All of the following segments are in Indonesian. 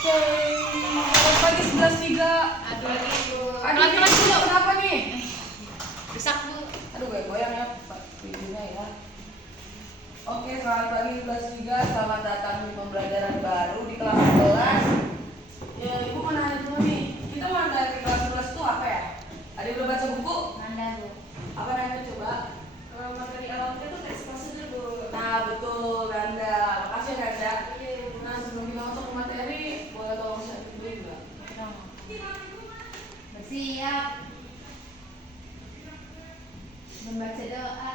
Oke. Selamat pagi 11.3. Aduh, Kelas dulu kenapa nih? rusak Bu. Aduh, goyang ya videonya ya. Oke, selamat pagi 11.3. Selamat datang di pembelajaran baru di kelas 11. Ya, Ibu mau nanya dulu nih. Kita mau dari kelas 11 itu apa ya? Ada yang udah baca buku? Mana Bu? Apa namanya coba? Kalau materi awalnya tuh teks prosedur Bu. Nah, betul, Ganda. Makasih ya, Ganda. Nah, sebelum kita masuk ke materi, boleh tolong saya dulu enggak? Bersiap. Membaca doa.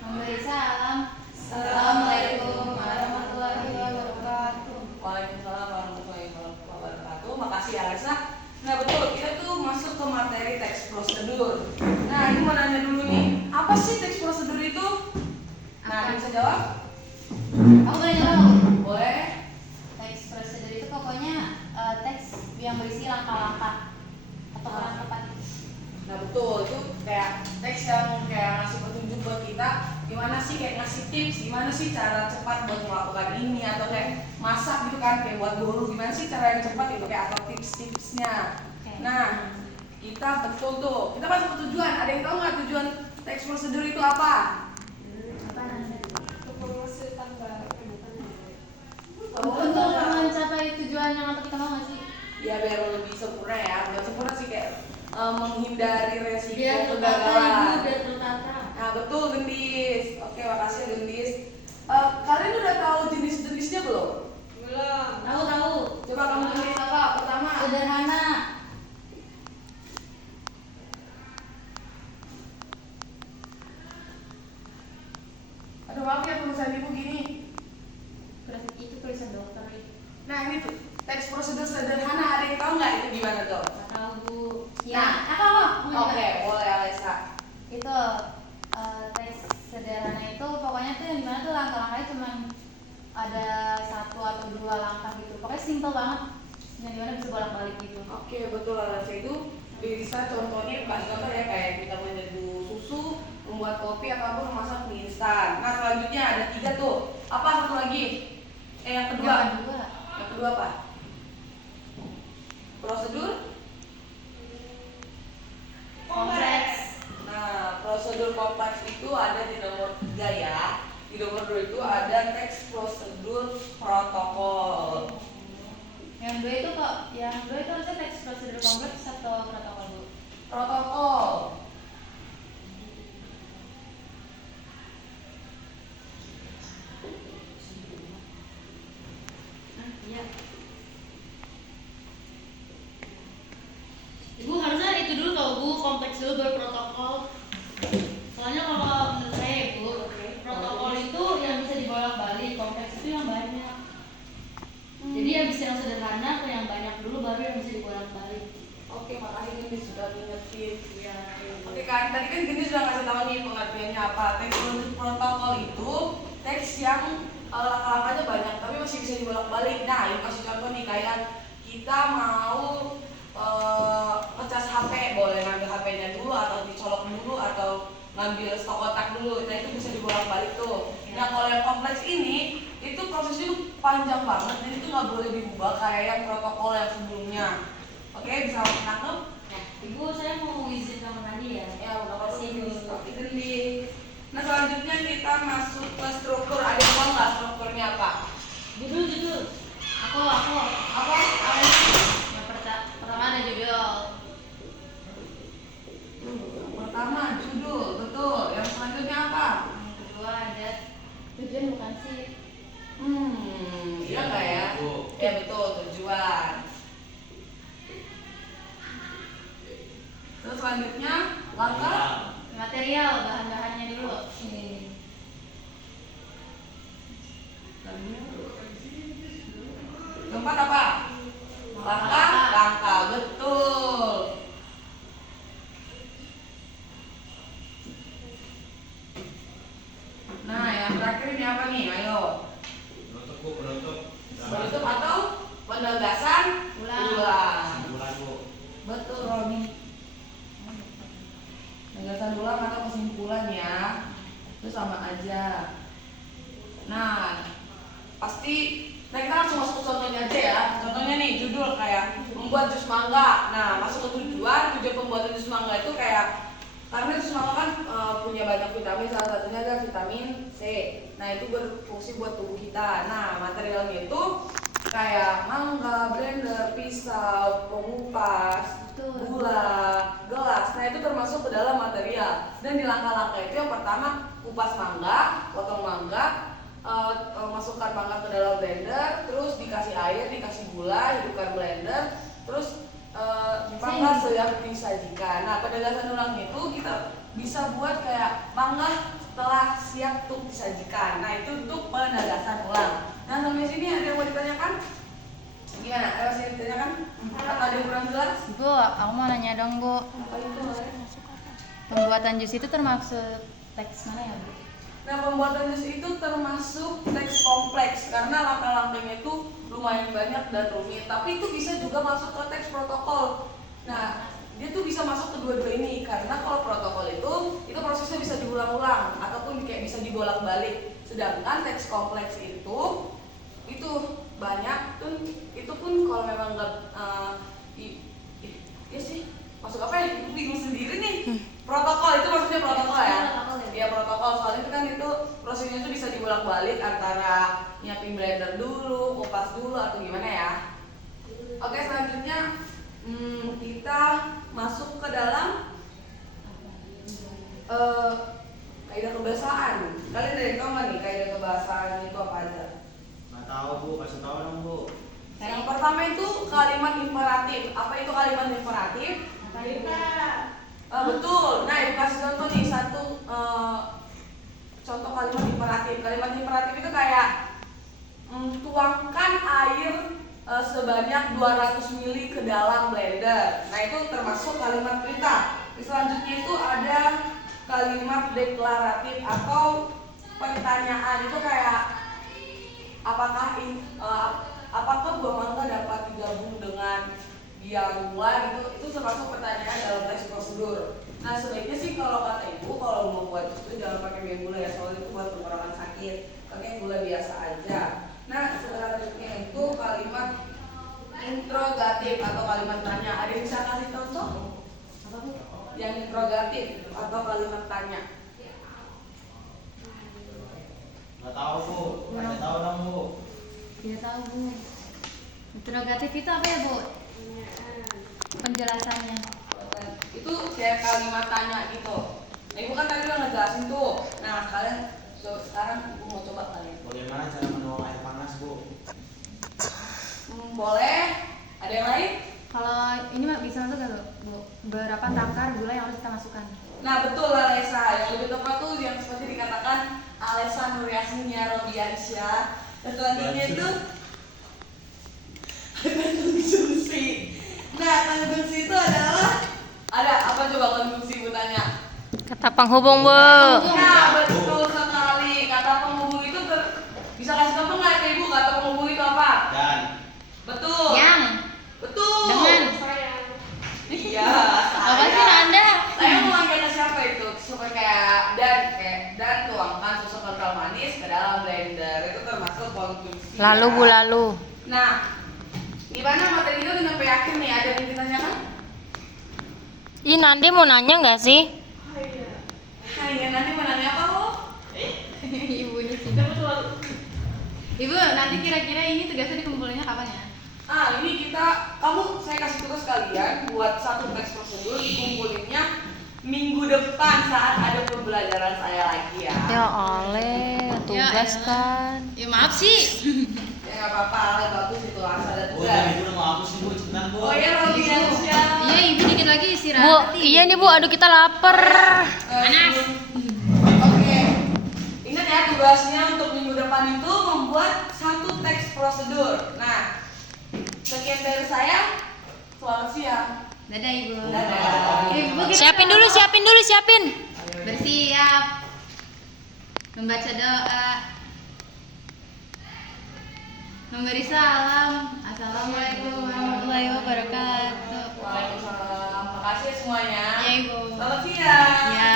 Memberi salam. Assalamualaikum warahmatullahi wabarakatuh. Waalaikumsalam warahmatullahi wabarakatuh. Makasih ya, Alisa. Nah, betul, kita tuh masuk ke materi teks prosedur. Nah, ini mau nanya dulu nih, apa sih teks prosedur itu? Nah, Apa? bisa jawab? Aku boleh jawab? Boleh. Teks prosedur itu pokoknya teks yang berisi langkah-langkah atau orang tepat. Nah, betul, itu kayak teks yang kayak ngasih petunjuk buat kita gimana sih, kayak ngasih tips gimana sih cara cepat buat melakukan ini, atau kayak masak gitu kan, kayak buat bolu gimana sih cara yang cepat itu, kayak atau tips-tipsnya. Nah, kita betul tuh, kita masuk ke tujuan. Ada yang tahu nggak tujuan teks prosedur itu apa? Apa namanya? Kepengurusan tanggal bukan. Untuk mencapai tujuan yang apa kita mau nggak sih? Ya biar lebih sempurna ya, bukan sempurna sih, kayak menghindari resiko Biar kegagalan. biar tertata. Nah, betul, Gendis. Oke, makasih Gendis. Kalian udah tahu jenis-jenisnya belum? Belum. Tahu. Coba kamu tulis apa? Pertama. Sederhana. Aduh, maaf ya tulisan ibu gini. Itu tulisan dokter. Nah, ini tuh teks prosedur sederhana. Ada yang tahu nggak itu gimana tuh? Nggak tahu Bu. Ya, Nah. apa kok? Oke, boleh Alisa. Itu teks sederhana itu pokoknya tuh yang gimana tuh langkah-langkahnya cuma ada 1 atau 2 langkah gitu. Pokoknya simple banget. Yang dimana bisa bolak-balik gitu. Oke, betul, Alisa. Itu bisa contohnya kasih contoh ya, kayak kita menyeduh susu, membuat kopi, ataupun memasak mie instan. Nah, selanjutnya ada 3 tuh. Apa satu lagi? Yang kedua. Yang kedua. Yang kedua apa? Prosedur. Kompleks. Nah, prosedur kompleks itu ada di nomor 3 ya. Di nomor 2 itu ada teks prosedur protokol. Yang dua itu kok? Yang dua itu harusnya teks prosedur kompleks atau protokol Bu? Protokol. Iya. Ibu harusnya itu dulu kalau Bu, kompleks dulu baru protokol. Soalnya kalau menurut saya ya, Bu, protokol itu yang bisa dibolak-balik, kompleks itu yang banyak. Jadi yang bisa yang sederhana ke yang banyak dulu baru yang bisa dibolak-balik. Oke, makasih Gini sudah ngingetin. Iya. Oke kan, tadi kan Gini sudah ngasih tahu nih pengertiannya apa. Teks protokol itu teks yang langkah-langkahnya banyak, tapi masih bisa dibolak-balik. Nah, ini kasih contoh nih, kayak kita mau ngecas HP, boleh ngambil HP-nya dulu atau dicolok dulu atau ngambil stok kotak dulu. Nah, itu bisa dibolak-balik tuh. Nah, kalau yang kompleks ini itu prosesnya panjang banget, dan itu nggak boleh diubah kayak yang protokol yang sebelumnya. Oke, bisa nangkep? Nah, Ibu saya mau izin sama Nadi ya. Ya, udah pasti Kasih tapi gede. Nah, selanjutnya kita masuk ke struktur. Ada yang tahu nggak strukturnya apa? Judul. Aku. Apa? Yang pertama ada judul. Yang pertama judul, betul. Yang selanjutnya apa? Yang kedua ada tujuan bukan sih? Iya nggak ya? Ya betul, tujuan. Terus selanjutnya langkah. Material, bahan-bahannya dulu. Keempat apa? Langkah, betul. Nah, yang terakhir ini apa nih? Ayo. Penutup atau penegasan ulang. Betul, Roni. Penegasan ulang atau kesimpulan ya. Itu sama aja. Nah, pasti. Nah kita langsung masuk ke contohnya aja ya. Contohnya nih judul kayak membuat jus mangga. Nah masuk ke tujuan pembuatan jus mangga itu kayak karena jus mangga kan punya banyak vitamin, salah satunya adalah vitamin C. Nah itu berfungsi buat tubuh kita. Nah materialnya itu kayak mangga, blender, pisau, pengupas, gula, gelas. Nah itu termasuk ke dalam material. Dan di langkah-langkah itu yang pertama kupas mangga, potong mangga, masukkan mangga ke dalam blender, terus dikasih air, dikasih gula, hidupkan blender, terus mangga siap disajikan. Nah penegasan ulang itu kita bisa buat kayak mangga telah siap untuk disajikan. Nah itu untuk penegasan ulang. Nah sampai sini ada yang mau ditanyakan? Gimana? Ada yang ditanyakan? Apa ada yang kurang jelas? Bu, aku mau nanya dong Bu. Apa itu? Pembuatan jus itu termasuk teks mana ya Bu? Nah pembuatan jus itu termasuk teks kompleks karena langkah-langkahnya itu lumayan banyak dan rumit. Tapi itu bisa juga masuk ke teks protokol. Nah dia tuh bisa masuk ke dua-dua ini karena kalau protokol itu prosesnya bisa diulang-ulang ataupun kayak bisa dibolak-balik. Sedangkan teks kompleks itu banyak tuh, itu pun kalau memang nggak ya sih masuk apa ya? Bingung sendiri nih. Protokol itu maksudnya protokol ya? Iya protokol, soalnya itu kan itu prosesnya itu bisa dibolak-balik antara nyiapin blender dulu, kupas dulu atau gimana ya. Oke selanjutnya kita masuk ke dalam kaidah kebahasaan. Kalian ada yang tahu nggak nih kaidah kebahasaan itu apa aja? Nggak tahu Bu, kasih tahu dong Bu. Yang pertama itu kalimat imperatif. Apa itu kalimat imperatif? Betul. Nah, ibu kasih contoh nih satu contoh kalimat imperatif. Kalimat imperatif itu kayak tuangkan air sebanyak 200 ml ke dalam blender. Nah, itu termasuk kalimat perintah. Selanjutnya itu ada kalimat deklaratif atau pertanyaan. Itu kayak apakah buah mangga dapat digabung dengan biang buah itu termasuk pertanyaan dalam teks prosedur. Nah sebaiknya sih kalau kata ibu kalau mau buat itu jangan pakai biang gula ya, soalnya itu buat pengurangan sakit, pakai gula biasa aja. Nah selanjutnya itu kalimat interrogatif atau kalimat tanya. Ada yang bisa kasih contoh? Apa Bu? Yang interrogatif atau kalimat tanya. Nggak tahu Bu, kasih tahu dong Bu. Tidak tahu Bu. Interrogatif itu apa ya Bu? Penjelasannya. Itu kayak kalimat tanya gitu. Nah, ibu kan tadi udah ngejelasin tuh. Nah kalian sekarang ibu mau coba kalian. Bagaimana cara menuang air panas Bu? Boleh. Ada yang lain? Kalau ini mah bisa masuk gak Bu? Berapa takar gula yang harus kita masukkan? Nah betul Alesa. Yang lebih tepat tuh yang seperti dikatakan Alesa Nuryasminya Robiansyah. Dan selanjutnya itu konsumsi. Nah konsumsi itu adalah ada apa coba konsumsi Bu tanya? Kata penghubung Bu. Nah betul sekali. Kata penghubung itu bisa kasih contoh nggak ke ibu? Kata penghubung itu apa? Dan Betul. Yang. Betul. Dengan. Iya. Apa sih Anda? Saya mau manggil ke siapa itu? Supaya kayak tuangkan susu kental manis ke dalam blender. Itu termasuk konsumsi. Lalu ya. Bu lalu. Nah, gimana materi kita udah sampai yakin nih? Ada yang ditanyakan? Ih Nandi mau nanya nggak sih? Hai, nanti mau nanya apa lo? Ibunya sih. Ibu nanti kira-kira ini tugasnya dikumpulinnya kapan ya? Ini saya kasih tugas kalian buat satu teks prosedur dikumpulinnya minggu depan saat ada pembelajaran saya lagi ya. Ya oleh tugas kan. Ya maaf sih. Ya nggak apa-apa, bagus itu harus ada Bu, tugas. dan Ibu udah mau hapus nih Bu, cepetan Bu. Oh ya Robiansyah. Iya ibu dikit lagi istirahat. Bu, iya nih Bu, aduh kita lapar. Panas. Oke. Ingat ya tugasnya untuk minggu depan itu membuat satu teks prosedur. Nah, sekian dari saya. Selamat siang. Dadah ibu. Dadah. Ibu Siapin dulu. bersiap. Membaca doa. Memberi salam. Assalamualaikum warahmatullahi wabarakatuh. Waalaikumsalam. Makasih ya semuanya. Ya ibu. Selamat siang. Ya.